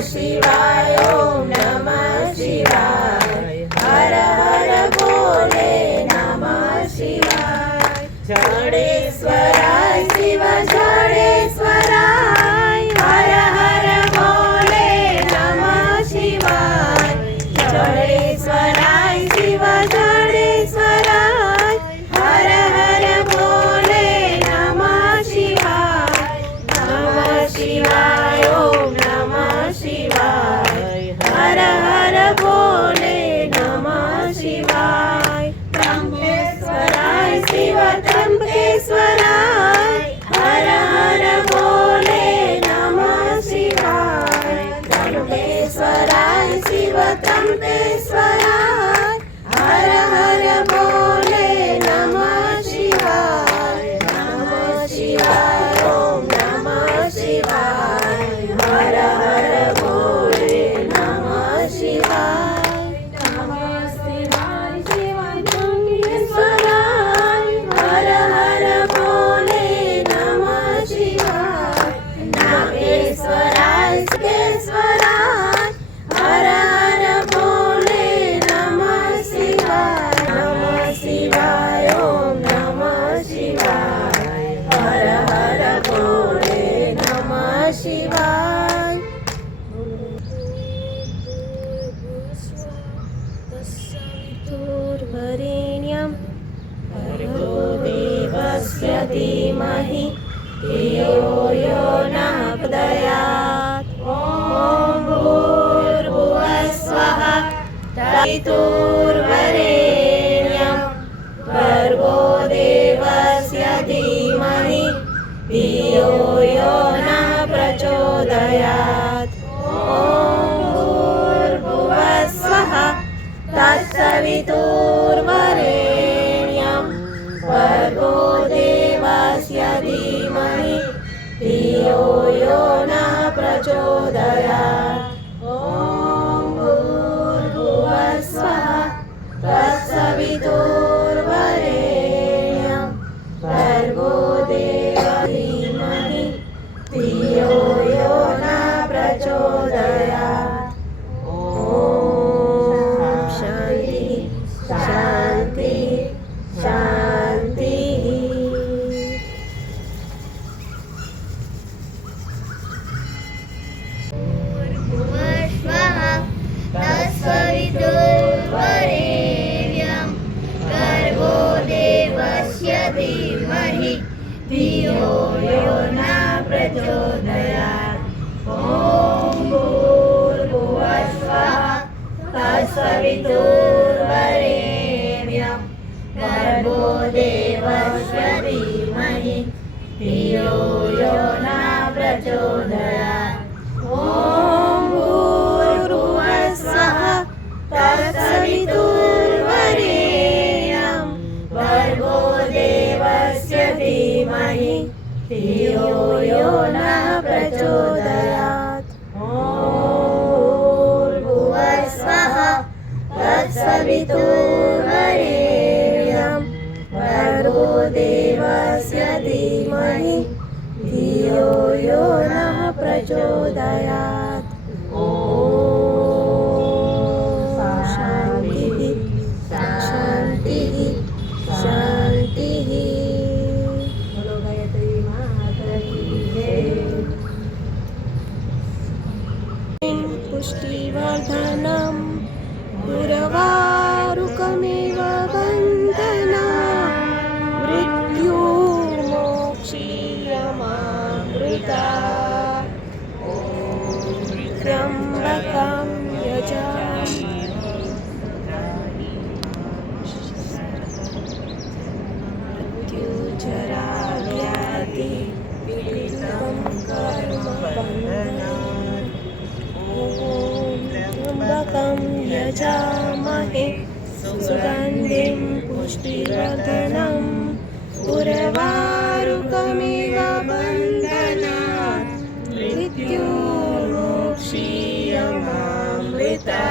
शिवाय ओम नमः शिवाय हर हर भोले नमः शिवाय जडेश्वराय शिव जडेश्वराय हर हर भोले नमः शिवाय जडेश्वराय शिव जडेश्वराय हर हर भोले नमः शिवाय ओम नमः शिवाय हर हर भोले नमः शिवाय त्र्यंबकेश्वराय शिव त्र्यंबकेश्वराय हर हर भोले नमः शिवाय त्र्यंबकेश्वराय शिव त्र्यंबकेश्वराय हर हर भोले नमः शिवाय ओम नमः शिवाय हर हर भोले नमः शिवाय शिवाय त्र्यंबकेश्वराय हर हर भोले नमः शिवाय नागेश्वराय केश्वराय हर हर भोले नमः शिवाय ओम नमः शिवाय हर हर भोले नमः शिवाय तत्सवितुर्वरेण्यं भर्गो देवस्य धीमहि धियो यो नः प्रचोदयात् ॐ भूर्भुवः स्वः तत्सवितुर्वरेण्यं भर्गो देवस्य धीमहि धियो यो नः प्रचोदयात् ॐ भूर्भुवः स्वः तत्सवितुर्वरेण्यं भर्गो देवस्य धीमहि धियो यो नः प्रचोदयात् ॐ भूर्भुवः स्वः तत्सवितुर्वरेण्यं भर्गो देवस्य धीमहि धियो यो नः प्रचोदयात् ॐ शान्ति शान्ति शान्तिः भूर्भुवस्वः तत्सवितुर्वरेण्यं भर्गो देवस्य धीमहि धियो यो नः प्रचोदयात् ॐ भूर्भुवस्वः तत्सवितुर्वरेण्यं भर्गो देवस्य धीमहि धियो यो नः प्रचोदयात् ॐ भूर्भुवः स्वः तत्सवितुर्वरेण्यं भर्गो देवस्य धीमहि धियो यो नः प्रचोदयात् ॐ भूर्भुवः स्वः तत्सवितुर्वरेण्यं भर्गो देवस्य धीमहि धियो यो नः प्रचोदयात् ॐ शान्तिः शान्तिः शान्तिः बोलो गायत्री माता की जय पुष्टिवर्धनं उर्वारुकमिव वन्दना मृत्युर्मोक्षीयमामृता ॐ त्र्यम्बकं यजामि मृत्युजराव्याधि पीडितं कर्मबन्धनात् ॐ त्र्यम्बकं यजामहे सुगन्धिं पुष्टिवर्धनम् उर्वारुकमिव बन्धनात् मृत्युर्मोक्षीयमामृता